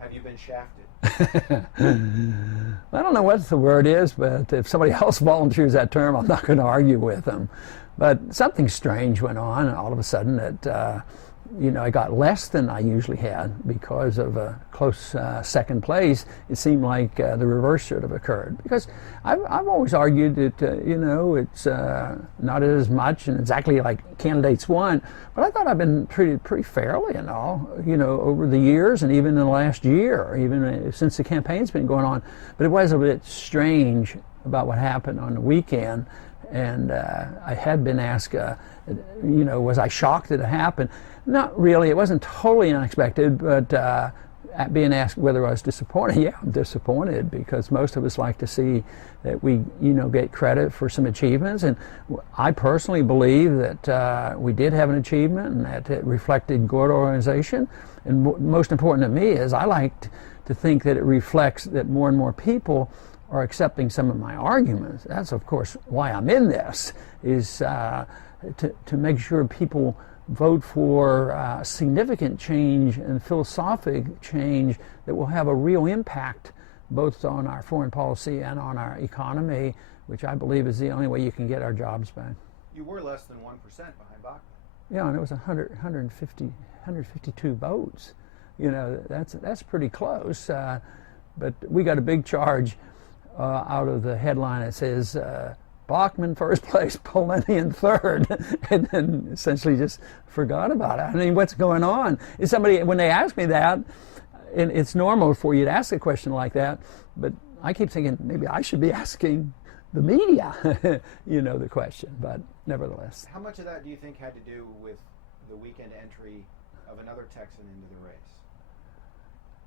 Have you been shafted? I don't know what the word is, but if somebody else volunteers that term, I'm not going to argue with them. But something strange went on all of a sudden that, I got less than I usually had because of a close second place. It seemed like the reverse should have occurred. Because I've always argued that, it's not as much and exactly like candidates want, but I thought I've been treated pretty fairly and all, over the years and even in the last year, even since the campaign's been going on. But it was a bit strange about what happened on the weekend. And I had been asked, was I shocked that it happened? Not really. It wasn't totally unexpected, but being asked whether I was disappointed, yeah, I'm disappointed because most of us like to see that we, get credit for some achievements. And I personally believe that we did have an achievement and that it reflected good organization. And most important to me is I like to think that it reflects that more and more people are accepting some of my arguments. That's, of course, why I'm in this, is to make sure people vote for significant change and philosophic change that will have a real impact both on our foreign policy and on our economy, which I believe is the only way you can get our jobs back. You were less than 1% behind Bachmann. Yeah, and it was 152 votes. That's pretty close. But we got a big charge out of the headline that says, Bachmann first place, Polinian third, and then essentially just forgot about it. I mean, what's going on? Is somebody, when they ask me that, and it's normal for you to ask a question like that, but I keep thinking maybe I should be asking the media, the question, but nevertheless. How much of that do you think had to do with the weekend entry of another Texan into the race?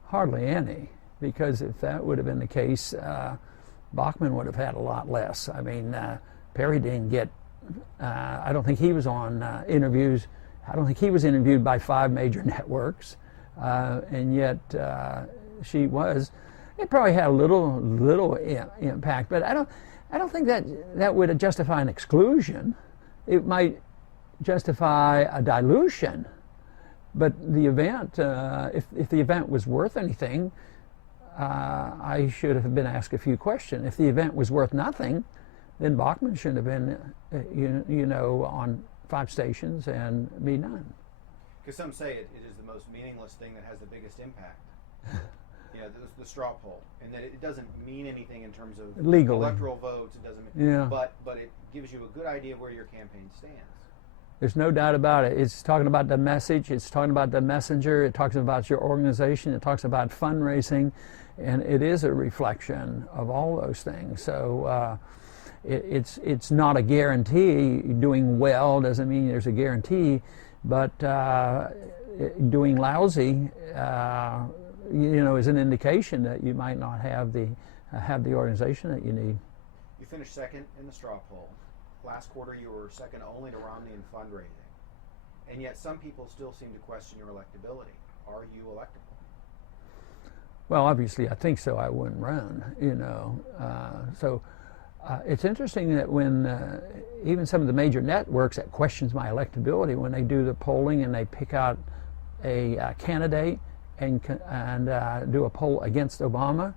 Hardly any, because if that would have been the case, Bachmann would have had a lot less. I mean, Perry didn't get, I don't think he was on interviews. I don't think he was interviewed by 5 major networks, and yet she was. It probably had a little impact, but I don't think that would justify an exclusion. It might justify a dilution, but the event, if the event was worth anything, I should have been asked a few questions. If the event was worth nothing, then Bachmann should have been, on 5 stations and me none. Because some say it is the most meaningless thing that has the biggest impact. The straw poll, and that it doesn't mean anything in terms of legally electoral votes. It doesn't mean, yeah. But it gives you a good idea of where your campaign stands. There's no doubt about it. It's talking about the message. It's talking about the messenger. It talks about your organization. It talks about fundraising. And it is a reflection of all those things. So it's not a guarantee. Doing well doesn't mean there's a guarantee, but doing lousy, is an indication that you might not have the organization that you need. You finished second in the straw poll. Last quarter, you were second only to Romney in fundraising, and yet some people still seem to question your electability. Are you electable? Well, obviously, I think so. I wouldn't run, So it's interesting that when even some of the major networks that questions my electability, when they do the polling and they pick out a candidate and do a poll against Obama,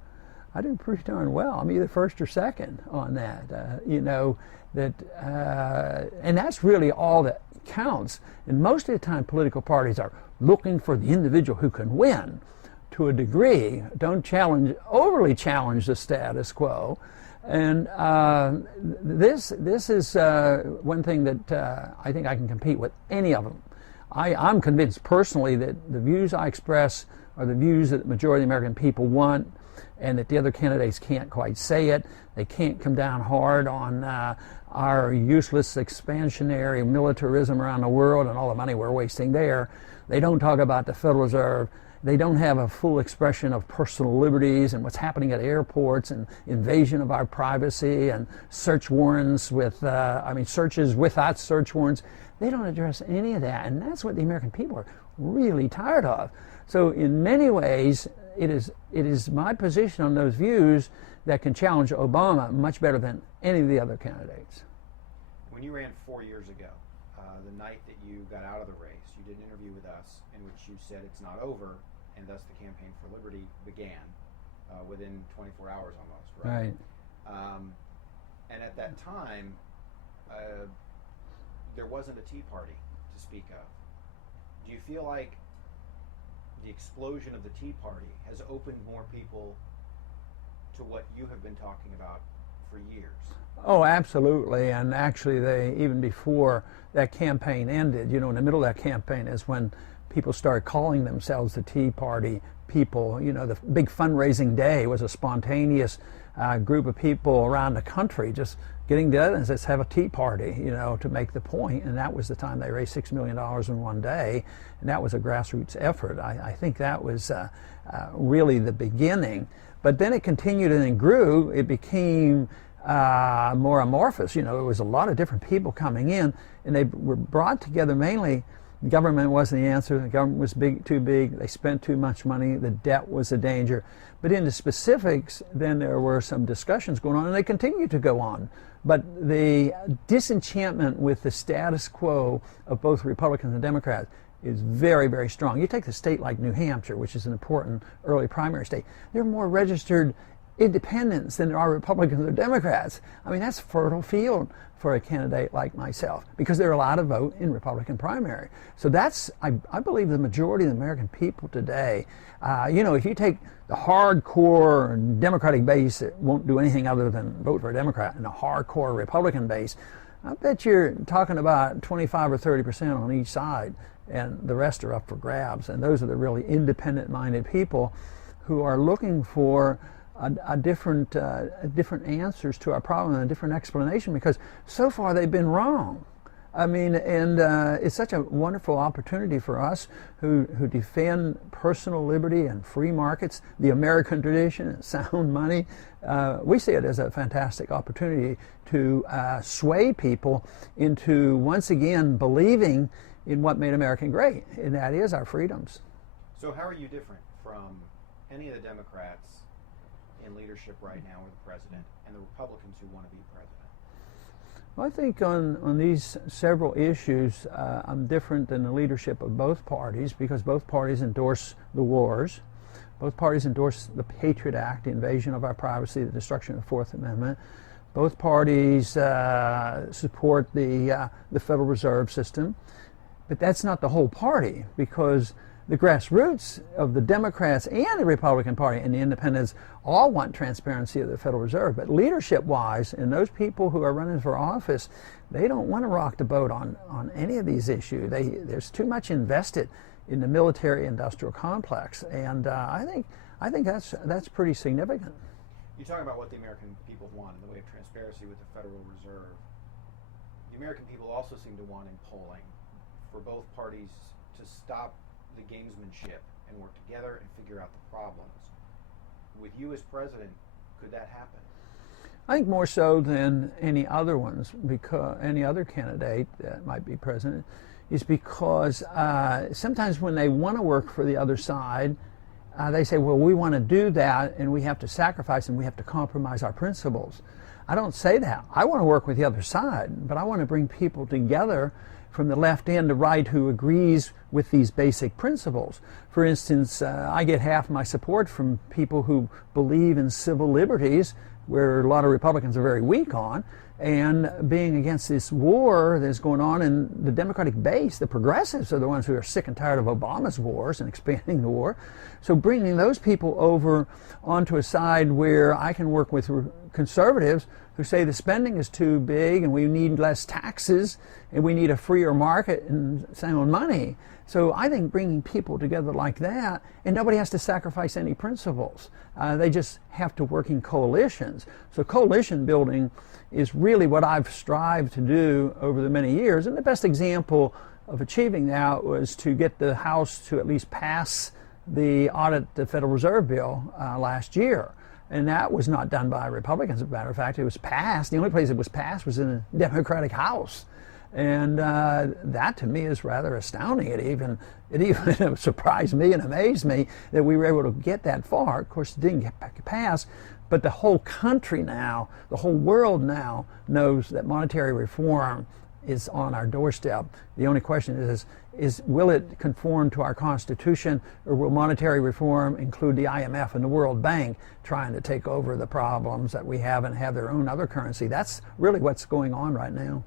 I do pretty darn well. I'm either first or second on that. And that's really all that counts. And most of the time, political parties are looking for the individual who can win. To a degree, don't overly challenge the status quo, and this is one thing that I think I can compete with any of them. I'm convinced personally that the views I express are the views that the majority of the American people want, and that the other candidates can't quite say it. They can't come down hard on our useless expansionary militarism around the world and all the money we're wasting there. They don't talk about the Federal Reserve. They don't have a full expression of personal liberties and what's happening at airports and invasion of our privacy and search warrants searches without search warrants. They don't address any of that, and that's what the American people are really tired of. So in many ways, it is my position on those views that can challenge Obama much better than any of the other candidates. When you ran 4 years ago, the night that you got out of the race, you did an interview with us in which you said it's not over, and thus the Campaign for Liberty began within 24 hours almost, right? And at that time, there wasn't a Tea Party to speak of. Do you feel like the explosion of the Tea Party has opened more people to what you have been talking about for years? Oh, absolutely. And actually, even before that campaign ended, in the middle of that campaign is when people started calling themselves the Tea Party people. The big fundraising day was a spontaneous group of people around the country just getting together and let's have a tea party, to make the point. And that was the time they raised $6 million in one day. And that was a grassroots effort. I think that was really the beginning. But then it continued and it grew. It became more amorphous. There was a lot of different people coming in, and they were brought together mainly. The government wasn't the answer. The government was too big. They spent too much money. The debt was a danger. But in the specifics, then there were some discussions going on, and they continue to go on. But the disenchantment with the status quo of both Republicans and Democrats is very, very strong. You take a state like New Hampshire, which is an important early primary state. There are more registered independents than there are Republicans or Democrats. I mean, that's fertile field for a candidate like myself because they're allowed to vote in Republican primary. So that's, I believe, the majority of the American people today. If you take the hardcore Democratic base that won't do anything other than vote for a Democrat and a hardcore Republican base, I bet you're talking about 25 or 30% on each side, and the rest are up for grabs. And those are the really independent-minded people who are looking for different answers to our problem and a different explanation, because so far they've been wrong. I mean, and it's such a wonderful opportunity for us who defend personal liberty and free markets, the American tradition and sound money. We see it as a fantastic opportunity to sway people into once again believing in what made America great, and that is our freedoms. So how are you different from any of the Democrats in leadership right now, or the president, and the Republicans who want to be president? Well, I think on these several issues, I'm different than the leadership of both parties because both parties endorse the wars. Both parties endorse the Patriot Act, the invasion of our privacy, the destruction of the Fourth Amendment. Both parties support the Federal Reserve System. But that's not the whole party, because the grassroots of the Democrats and the Republican Party and the Independents all want transparency of the Federal Reserve. But leadership-wise, and those people who are running for office, they don't want to rock the boat on any of these issues. There's too much invested in the military-industrial complex, and I think that's pretty significant. You talk about what the American people want in the way of transparency with the Federal Reserve. The American people also seem to want in polling for both parties to stop the gamesmanship and work together and figure out the problems. With you as president, could that happen? I think more so than any other ones, because any other candidate that might be president, is because sometimes when they want to work for the other side, they say, well, we want to do that and we have to sacrifice and we have to compromise our principles. I don't say that. I want to work with the other side, but I want to bring people together from the left and the right who agrees with these basic principles. For instance, I get half my support from people who believe in civil liberties, where a lot of Republicans are very weak on, and being against this war that's going on in the Democratic base. The progressives are the ones who are sick and tired of Obama's wars and expanding the war. So bringing those people over onto a side where I can work with conservatives who say the spending is too big and we need less taxes and we need a freer market and sound money. So I think bringing people together like that, and nobody has to sacrifice any principles. They just have to work in coalitions. So coalition building is really what I've strived to do over the many years. And the best example of achieving that was to get the House to at least pass the Federal Reserve bill last year. And that was not done by Republicans, as a matter of fact. It was passed. The only place it was passed was in the Democratic House. And that to me is rather astounding. It even surprised me and amazed me that we were able to get that far. Of course, it didn't get passed, but the whole country now, the whole world now knows that monetary reform is on our doorstep. The only question is will it conform to our Constitution, or will monetary reform include the IMF and the World Bank trying to take over the problems that we have and have their own other currency? That's really what's going on right now.